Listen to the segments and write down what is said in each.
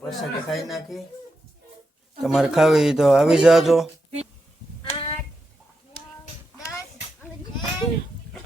પ્રસાદી ખાઈ નાખી. તમારે ખાવી તો આવી જાજો.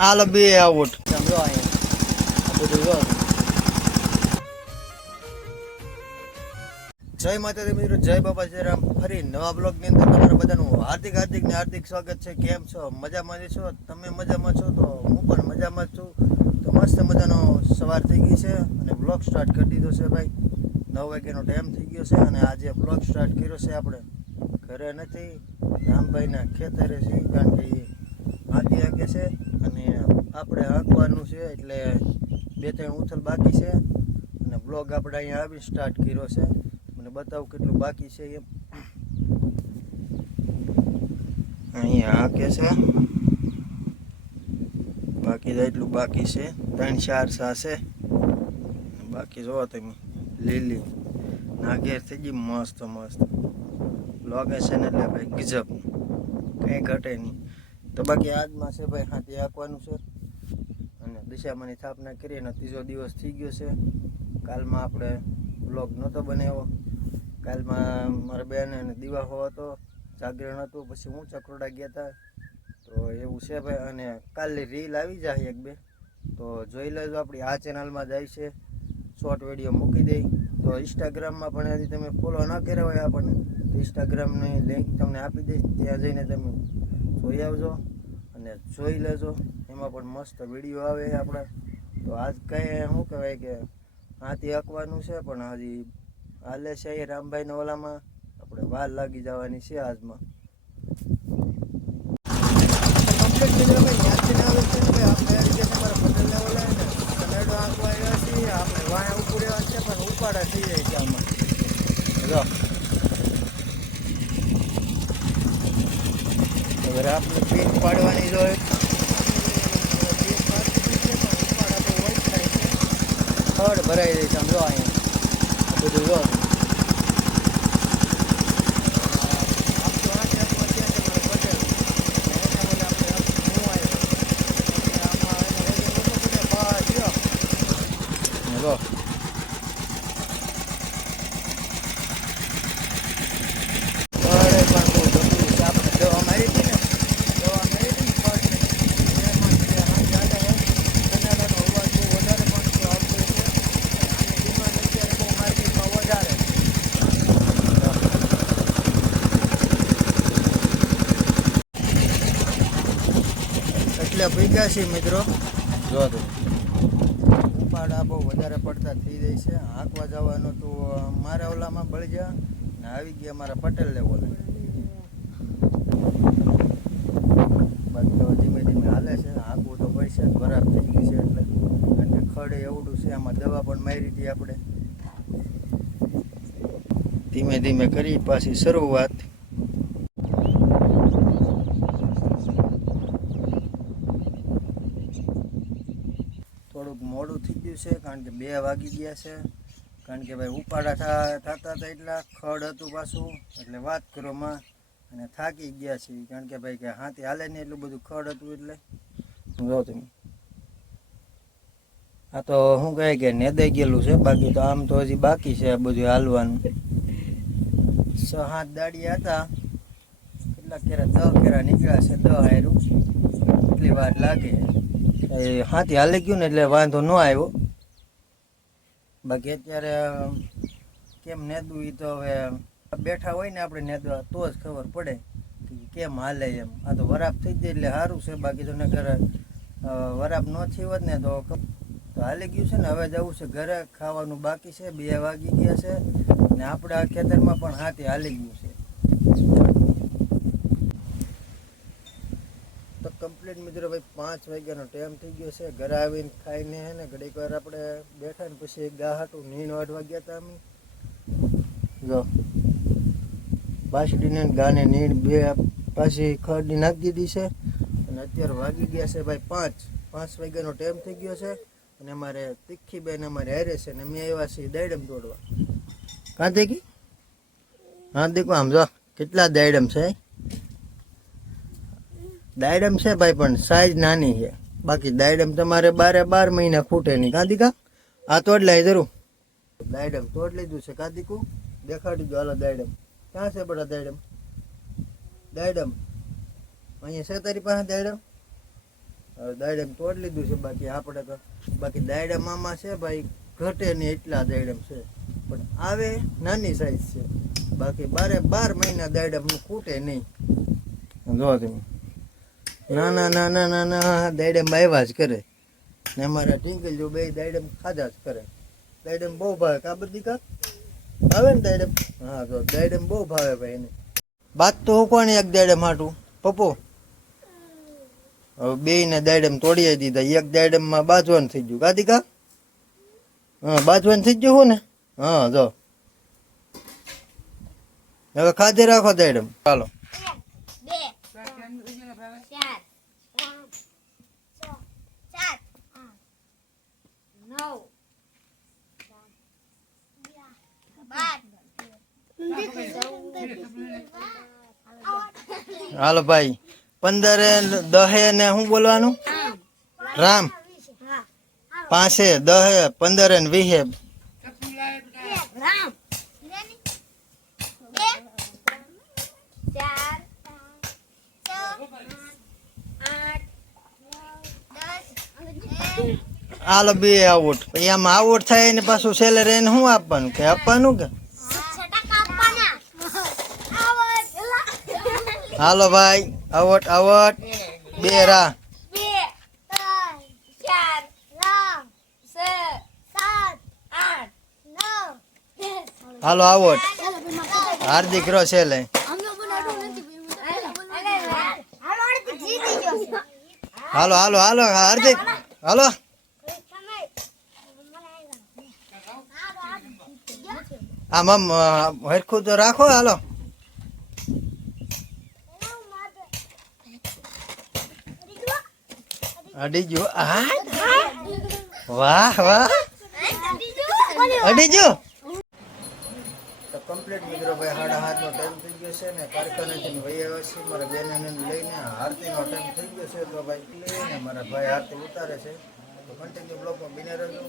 હાલો બે આઉટ. જય માતાજી મિત્રો, જય બાબા જયરામ. ફરી નવા બ્લોગની અંદર તમારા બધાનું હાર્દિક હાર્દિક ને હાર્દિક સ્વાગત છે. કેમ છો? મજામાં છો? તમે મજામાં છો? તો હું પણ મજામાં જ છું. તો મસ્ત મજાનો સવાર થઈ ગઈ છે અને બ્લોગ સ્ટાર્ટ કરી દીધો છે ભાઈ. નવ વાગ્યાનો ટાઈમ થઈ ગયો છે અને આજે બ્લોગ સ્ટાર્ટ કર્યો છે આપણે. ઘરે નથી, રામભાઈના ખેતરે છે, કારણ કે એ હાથી હાંકે છે અને આપણે હાંકવાનું છે એટલે બે ત્રણ ઉથલ બાકી છે. અને બ્લોગ આપણે અહીંયા આવી સ્ટાર્ટ કર્યો છે. મને બતાવું કેટલું બાકી છે એમ. અહીંયા હાંકે છે. બાકી એટલું બાકી છે. ત્રણ ચાર સા છે. બાકી જોવા તમે. લીલી. નાગેર થઈ ગઈ મસ્ત મસ્ત. લોકેશન એટલે ભાઈ ગજબ કંઈ ઘટે નહીં. તો બાકી આજમાં છે ભાઈ હાથી આંકવાનું છે. અને દિશામાંની સ્થાપના કરી અને ત્રીજો દિવસ થઈ ગયો છે. કાલમાં આપણે બ્લોગ નહોતો બનાવ્યો. કાલમાં મારા બેન અને દિવાહો હતો. જાગરણ હતું, પછી હું ચક્રોડા ગયા હતા તો એવું છે ભાઈ, અને કાલની રીલ આવી જાય એક બે. તો જોઈ લેજો આપણી આ ચેનલમાં જાય છે. શોર્ટ વીડિયો મૂકી દઈ તો ઇન્સ્ટાગ્રામમાં પણ હજી તમે ફોલો ન કર્યા હોય આપણને, તો ઇન્સ્ટાગ્રામની લિંક તમને આપી દઈશ. ત્યાં જઈને તમે જોઈ આવજો અને જોઈ લેજો. એમાં પણ મસ્ત વીડિયો આવે આપણે. તો આજ કંઈ શું કહેવાય કે હાથી હાંકવાનું છે, પણ હજી હાલે છે રામભાઈના ઓલામાં. આપણે વાર લાગી જવાની છે આજમાં કમ્પ્લીટ મિત્રો ભાઈ ત્યાંથી આવે છે ને ભાઈ આપણે આવી ગયા છે મારા પટેલના ઓલા ને કનેડો આંકવા આવ્યા છીએ આપણે વાયા ઉપર રહ્યા છે પણ ઉપાડા થઈ જાય છે આમાં જો. હવે આપણે પીટ પાડવાની જોઈએ ખડ ભરાઈ જાય છે આમ જો અહીંયા બધું જો ખડે પણ બહુ જબરું છે આપણે દવા મારી હતી ને દવા મારી હતી ને ખડને એમાં જે હાથ ચાલે છે કનાડાનો અવાજ બહુ વધારે પડતો આવતો છે અને આની ડિમાન્ડ અત્યારે બહુ માર્કેટમાં વધારે એટલે ભીગા છે મિત્રો. જો ઉપાડા બહુ વધારે પડતા થઈ જાય છે. હાંકવા જવાનું તો મારા ઓલામાં બળી જા ને આવી ગયા મારા પટેલ લેવલ બાકી તો ધીમે ધીમે હાલે છે. હાંકવું તો પડશે ખરાબ થઈ ગઈ છે એટલે. કારણ કે ખડે એવડું છે આમાં દવા પણ મારી હતી આપણે. ધીમે ધીમે કરી પાછી શરૂઆત થોડુંક મોડું થઈ ગયું છે, કારણ કે બે વાગી ગયા છે. કારણ કે ભાઈ ઉપાડા થતા હતા એટલા, ખડ હતું પાછું, એટલે વાત કરવામાં અને થાકી ગયા છે કારણ કે ભાઈ કે હાથી હાલે નહીં એટલું બધું ખડ હતું એટલે. જો તમે? આ તો શું કહે કે નેદાઈ ગયેલું છે, બાકી તો આમ તો હજી બાકી છે બધું હાલવાનું. છ, સાત દાડિયા હતા. કેટલા કેરા, દહ કેરા નીકળ્યા છે, દહ હાયરું એટલી વાર લાગે. હાથી હાલી ગયું ને એટલે વાંધો ન આવ્યો. બાકી અત્યારે કેમ નેદવું એ તો હવે બેઠા હોય ને આપણે નેદવા, તો જ ખબર પડે કે કેમ હાલે એમ. આ તો વરાપ થઈ જાય એટલે સારું છે, બાકી તો નગર વરાપ ન થયું ને તો તો હાલી ગયું છે ને, હવે જવું છે ઘરે, ખાવાનું બાકી છે, બે વાગી ગયા છે ને આપણા ખેતરમાં પણ હાથી હાલી ગયું છે તો કમ્પ્લીટ મિત્રો, ભાઈ, પાંચ વાગ્યાનો ટાઈમ થઈ ગયો છે. ઘરે આવીને ખાઈને ને, ઘડીક વાર આપણે બેઠા ને પછી ગા હાટું નીણ વાઢવા ગયા હતા અમે. જો, બાસડીને ગાને નીણ બે પાછી ખડની નાખી દીધી છે. અને અત્યારે વાગી ગયા છે ભાઈ પાંચ. પાંચ વાગ્યાનો ટાઈમ થઈ ગયો છે. અને અમારે તીખી બેન અમારે હારે છે ને અમે આવ્યા છીએ દાયડમ દોડવા. કાં કી હા, દેખો આમ, જો, કેટલા દાયડમ છે? દાયડમ છે ભાઈ, પણ સાઈઝ નાની છે. બાકી દાયડમ તમારે બારે બાર મહિના ખૂટે નહીં. કાંતિકા આ તોડ એટલે જરૂર દાયડમ તોડ લીધું છે કાદીકુ દેખાડી દો હાલો દાયડમ. ક્યાં છે બધા દાયડમ? દાયડમ? અહીંયા છે તારી પાસે દાયડમ? દાયડમ તોડ લીધું છે, બાકી આપણે તો બાકી દાયડમ આમાં છે ભાઈ, ઘટે નહીં એટલા દાયડમ છે. પણ આવે નાની સાઈઝ છે. બાકી બારે બાર મહિના દાયડમ ખૂટે નહીં. જો તમે. નાના ના ના દાડમ આવ્યા જ કરે. ને અમારા ટિંકલ જો બે દાડમ ખાધા જ કરે. દાડમ બહુ ભાવે કા બધી કા? ભાવે ને દાડમ હા, તો દાડમ બહુ ભાવે ભાઈ એને. બાત તો હું કોણ એક દાડમ હાટું? પપ્પો? હવે બે ને દાડમ તોડી દીધા. એક દાયડમમાં બાજવાનું થઈ ગયું. કાદી કા? હા, બાજવાન થઈ ગયું ને? હા, જો. હવે ખાધે રાખો દાયડમ. ચાલો બે ચાર પાંચ છ સાત આઠ નવ બાર હાલો ભાઈ, પંદરે દહે ને શું બોલવાનું? રામ. પાસે દહે, પંદરે ને વીહે. Thank દસ હાલો બે આઉટ. પછી આમાં આઉટ થાય ને પાછું સેલર એને શું આપવાનું? કે આપવાનું કે? હાલો ભાઈ આવટ આવટ બે રા. છ હાલો આવટ હાર્દિક રો સેલે હાલો હાલો હાલો, હાર્દિક. હાલો. આમ હરખું તો રાખો, હાલો. અડી જો આ? વાહ વાહ. અડી જો તો કમ્પ્લીટ મિત્રો, ભાઈ સાડા હાથનો ટાઈમ થઈ ગયો છે ને કારખાનેથી ભાઈ આવ્યા છે મારા બેનને લઈને આરતીનો ટાઈમ થઈ ગયો છે. તો ભાઈ લઈને મારા ભાઈ આરતી ઉતારે છે. તો કન્ટિન્યુ બ્લોગમાં બિને રહેજો.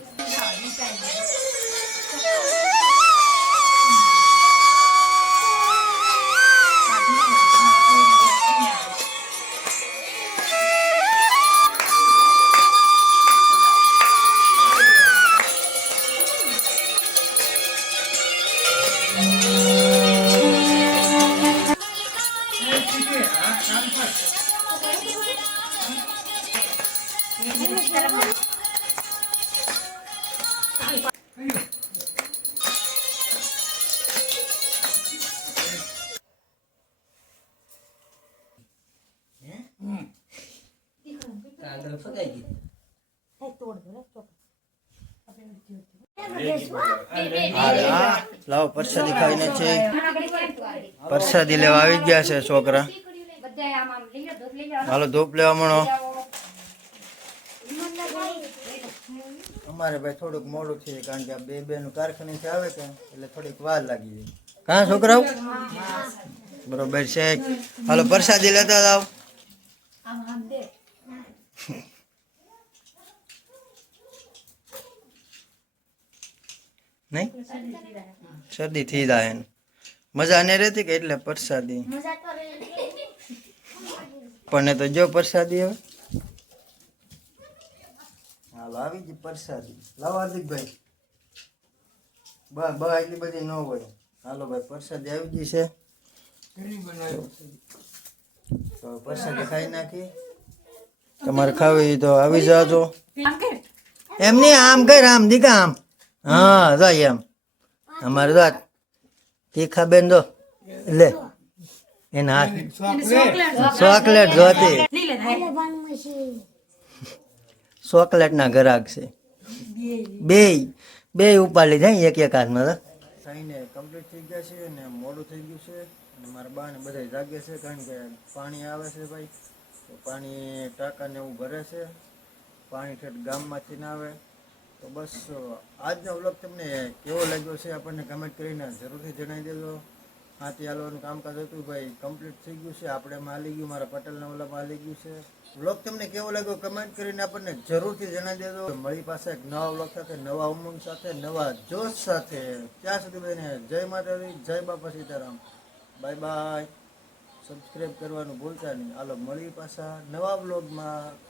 લાવો પ્રસાદી ખાઈને છે. પ્રસાદી લેવા આવી ગયા છે છોકરા. હાલો ધૂપ લેવા મળો. અમારે ભાઈ થોડુંક મોડું છે કારણ કે આ બે બે નું કારખાનેથી આવે કે એટલે થોડીક વાર લાગી જાય કા છોકરાઓ? બરોબર છે. હાલો પ્રસાદી લેતા જાઓ. નહીં? શરદી થઈ જાય એને મજા ને રહેતી કે એટલે પ્રસાદી? પણ એ તો જો પ્રસાદી હવે. હાલો આવી ગઈ પ્રસાદી. લાવો હાર્દિકભાઈ. બસ બસ એટલી બધી ન હોય. હાલો ભાઈ પ્રસાદી આવી ગઈ છે. તો પ્રસાદી ખાઈ નાખી. તમારે ખાવી તો આવી જાજો. એમ નહીં આમ કર આમ દીકા આમ. હા જો એમ. અમારે જો તીખા બેન જો લે. એના હાથ ચોકલેટ જોતી. ચોકલેટ ના ગ્રાહક છે. બે બે ઉપાડી જાય એક એક હાથમાં તો થઈને કમ્પ્લીટ થઈ ગયા છે ને મોડું થઈ ગયું છે. અને મારા બા ને બધા જાગે છે કારણ કે પાણી આવે છે ભાઈ. તો પાણી ટાંકા ને એવું ભરે છે. પાણી ઠેઠ ગામમાંથી ના આવે. તો બસ આજનો વ્લોગ તમને કેવો લાગ્યો છે આપણને કમેન્ટ કરીને જરૂરથી જણાવી દેજો. હાથી હાલવાનું કામકાજ હતું ભાઈ કમ્પ્લીટ થઈ ગયું છે. આપણે માલી ગયું, મારા પટેલના ઓલામાં હાલી ગયું છે. વ્લોગ તમને કેવો લાગ્યો કમેન્ટ કરીને આપણને જરૂરથી જણાવી દેજો. મળી પાસે એક નવા વ્લોગ સાથે, નવા ઉમંગ સાથે, નવા જોશ સાથે. ત્યાં સુધી બધાને જય માતાજી, જય બાપા સીતારામ. બાય બાય સબસ્ક્રાઈબ કરવાનું ભૂલતા નહીં. હાલો મળી પાછા નવા વ્લોગમાં.